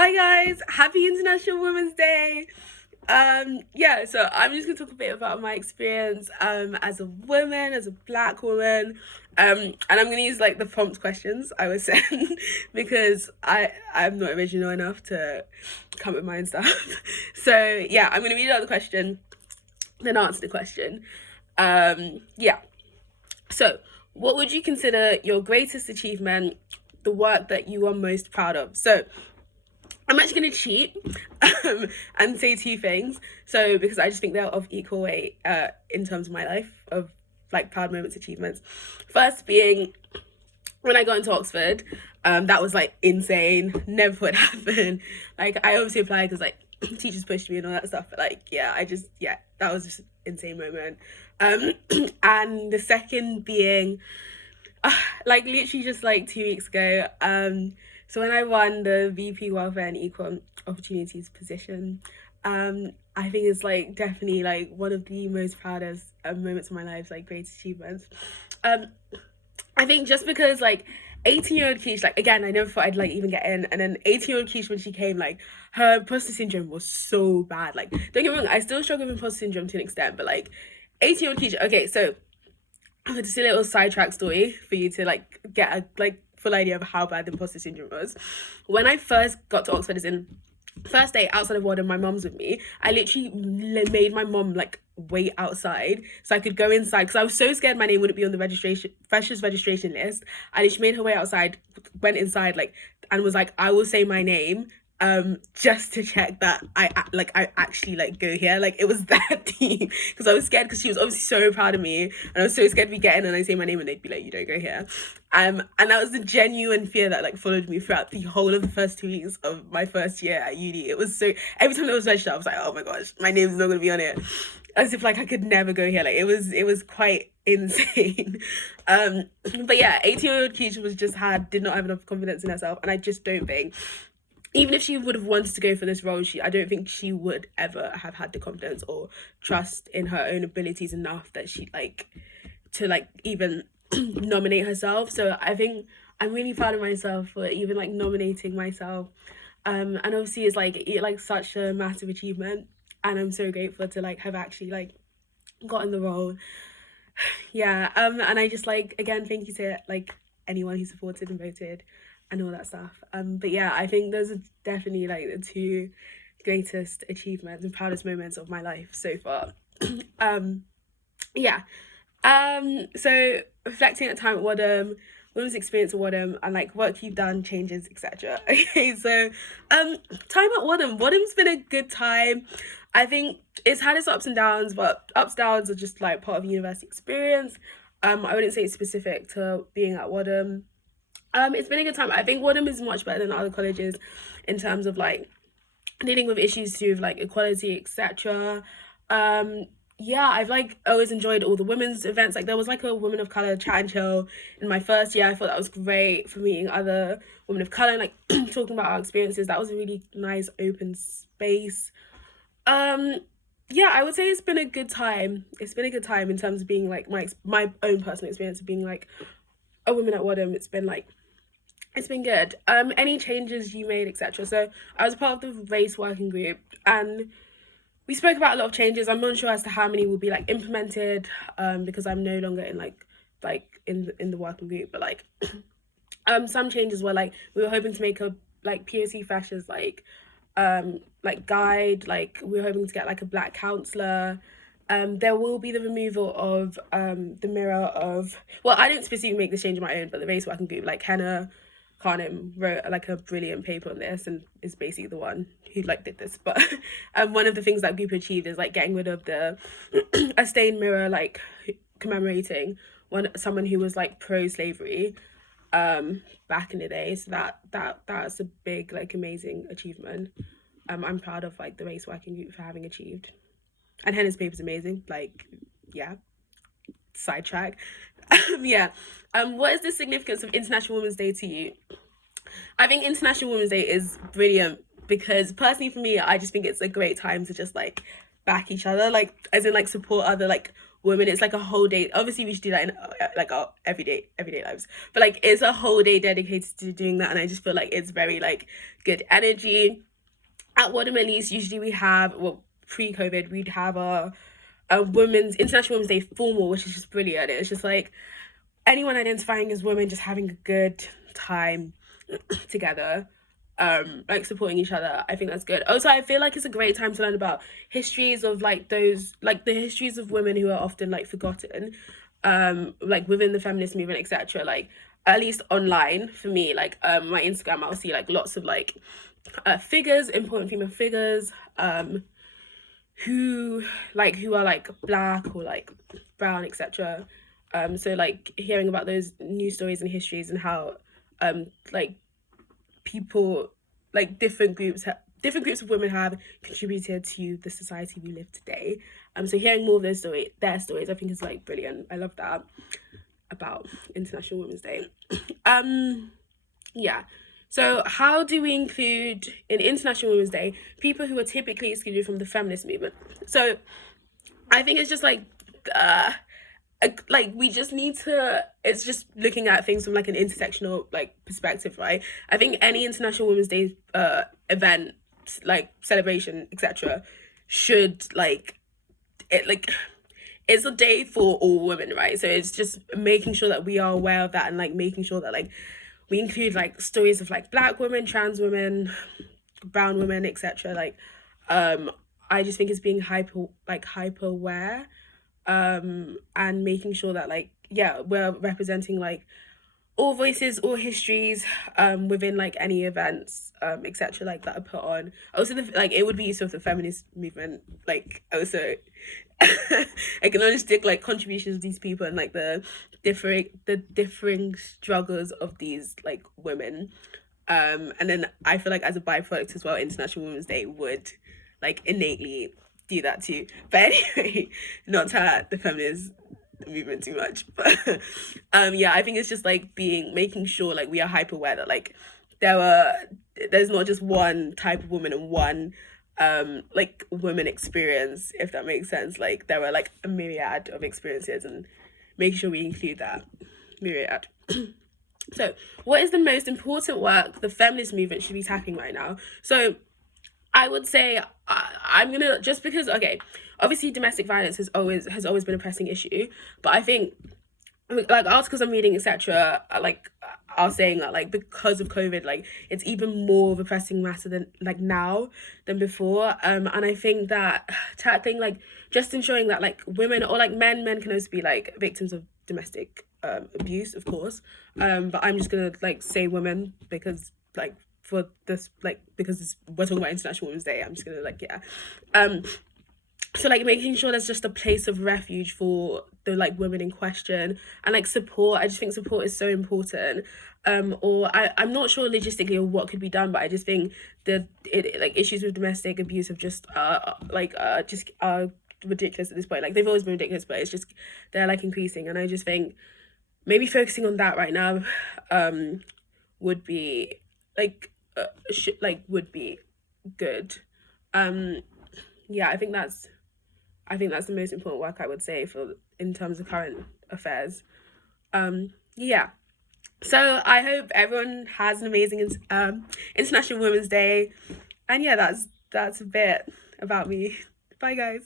Hi guys, happy International Women's Day. So I'm just gonna talk a bit about my experience as a woman, as a black woman. And I'm gonna use like the prompt questions I was sent because I'm not original enough to come up with my own stuff. So yeah, I'm gonna read out the question, then answer the question. Yeah. So what would you consider your greatest achievement, the work that you are most proud of? So I'm actually going to cheat and say two things. So, because I just think they're of equal weight in terms of my life, of like proud moments, achievements. First being when I got into Oxford, that was like insane. Never would happen. Like, I obviously applied because like teachers pushed me and all that stuff. But like, that was just an insane moment. And the second being, like literally just like 2 weeks ago. So when I won the VP Welfare and Equal Opportunities position, I think it's like definitely like one of the most proudest moments of my life, like greatest achievements. I think just because like 18-year-old Keisha, like again, I never thought I'd like even get in, and then 18-year-old Keisha when she came, like her imposter syndrome was so bad. Like don't get me wrong, I still struggle with imposter syndrome to an extent, but like 18-year-old Keisha. Okay, so just a little sidetrack story for you to like get a like full idea of how bad the imposter syndrome was. When I first got to Oxford, as in first day outside of Wadham, my mom's with me. I literally made my mom like wait outside so I could go inside because I was so scared my name wouldn't be on the freshers registration list. I literally made her wait outside, went inside like and was like, I will say my name just to check that I actually like go here. Like it was that deep because I was scared because she was obviously so proud of me and I was so scared we get in and I say my name and they'd be like, you don't go here. And that was the genuine fear that like followed me throughout the whole of the first 2 weeks of my first year at uni. It was so every time there was registered I was like, oh my gosh, my name's not gonna be on it, as if like I could never go here. Like it was quite insane. But yeah, 18-year-old Keisha did not have enough confidence in herself, and I just don't think even if she would have wanted to go for this role, I don't think she would ever have had the confidence or trust in her own abilities enough that she like to like even nominate herself. So I think I'm really proud of myself for even like nominating myself. And obviously it's like such a massive achievement, and I'm so grateful to like have actually like gotten the role. Yeah. And I just like again thank you to like anyone who supported and voted and all that stuff. But yeah, I think those are definitely like the two greatest achievements and proudest moments of my life so far. Yeah. So reflecting at time at Wadham, women's experience at Wadham, and like work you've done, changes, etc. Okay, so time at Wadham's been a good time. I think it's had its ups and downs, but ups downs are just like part of university experience. I wouldn't say it's specific to being at Wadham. It's been a good time. I think Wadham is much better than other colleges in terms of like dealing with issues to with like equality, etc. Yeah, I've like always enjoyed all the women's events. Like there was like a women of color chat and chill in my first year. I thought that was great for meeting other women of color and like talking about our experiences. That was a really nice open space. Yeah, I would say it's been a good time. It's been a good time in terms of being like my own personal experience of being like a woman at Wadham. It's been good. Any changes you made, etc. So I was part of the race working group and we spoke about a lot of changes. I'm unsure as to how many will be like implemented, because I'm no longer in like in the working group. But like some changes were like we were hoping to make a like POC freshers like guide, like we were hoping to get like a black counselor. There will be the removal of the mirror of, well, I didn't specifically make this change on my own, but the race working group, like Hannah Carnham wrote like a brilliant paper on this and is basically the one who like did this. But one of the things that group achieved is like getting rid of the a stained mirror, like commemorating someone who was like pro-slavery back in the day. So that's a big like amazing achievement. I'm proud of like the race working group for having achieved. And Hannah's paper's amazing. Like, yeah. Sidetrack. Yeah. What is the significance of International Women's Day to you? I think International Women's Day is brilliant because personally for me, I just think it's a great time to just like back each other, like as in like support other like women. It's like a whole day. Obviously we should do that in like our everyday lives, but like it's a whole day dedicated to doing that, and I just feel like it's very like good energy. At Wadham, at least, usually we have, well, pre-COVID, we'd have a women's International Women's Day formal, which is just brilliant. It's just like anyone identifying as women just having a good time together, like supporting each other. I think that's good. Also, I feel like it's a great time to learn about histories of like those, like the histories of women who are often like forgotten, like within the feminist movement, etc. Like at least online for me, like my Instagram, I'll see like lots of like figures, important female figures, who are like black or like brown, etc. So like hearing about those news stories and histories and how like people, like different groups of women have contributed to the society we live today. So hearing more of their stories, I think is like brilliant. I love that about International Women's Day. Yeah. So how do we include in International Women's Day people who are typically excluded from the feminist movement? So I think it's just like we just need to, it's just looking at things from like an intersectional like perspective, right? I think any International Women's Day event, like celebration, etc., should like it like it's a day for all women, right? So it's just making sure that we are aware of that, and like making sure that like we include like stories of like black women, trans women, brown women, etc. Like I just think it's being hyper aware, and making sure that like, yeah, we're representing like all voices, all histories, within like any events, etc. like that are put on. Also, like it would be sort of the feminist movement, like also I can understand like contributions of these people and like the differing struggles of these like women. And then I feel like as a byproduct as well, International Women's Day would like innately do that too. But anyway, not to hurt the feminist movement too much, but yeah, I think it's just like making sure like we are hyper aware that like there's not just one type of woman and one like women experience, if that makes sense. Like there are like a myriad of experiences, and making sure we include that myriad. So what is the most important work the feminist movement should be tackling right now? So I would say I'm gonna, just because, okay, obviously domestic violence has always been a pressing issue, but I think like articles I'm reading, etc., are saying that like because of COVID, like it's even more of a pressing matter than like now than before. And I think that tackling like just ensuring that like women or like men can also be like victims of domestic abuse, of course. But I'm just gonna like say women because like for this, like because we're talking about International Women's Day, I'm just gonna like, yeah. So like making sure there's just a place of refuge for the like women in question, and like support. I just think support is so important. Or I'm not sure logistically or what could be done, but I just think like issues with domestic abuse have just just ridiculous at this point. Like they've always been ridiculous, but it's just they're like increasing, and I just think maybe focusing on that right now would be like would be good. Yeah, I think that's the most important work I would say for in terms of current affairs. Yeah. So I hope everyone has an amazing International Women's Day. And yeah, that's a bit about me. Bye guys.